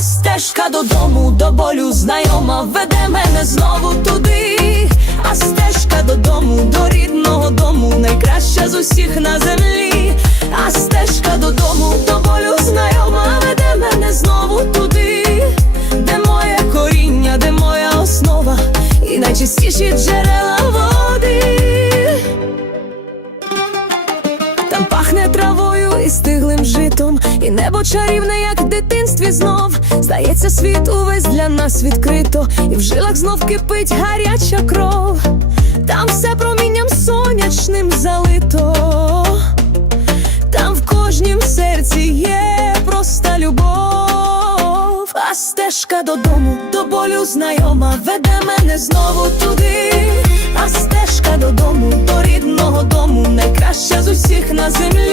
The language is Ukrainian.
стежка додому, до болю знайома веде мене знову туди, а стежка додому, до рідного дому, найкраща з усіх на землі, а стежка додому, до болю знайома веде мене знову туди, де моє коріння, де моя основа, і найчистіші джерела води. Там пахне травою і стиглим житом, і небо чарівне, як в дитинстві знов. Здається, світ увесь для нас відкрито, і в жилах знов кипить гаряча кров. Там все промінням сонячним залито, там в кожнім серці є проста любов, а стежка додому, до болю знайома, веде мене знову туди, а стежка додому, до рідного дому, найкраща з усіх на землі,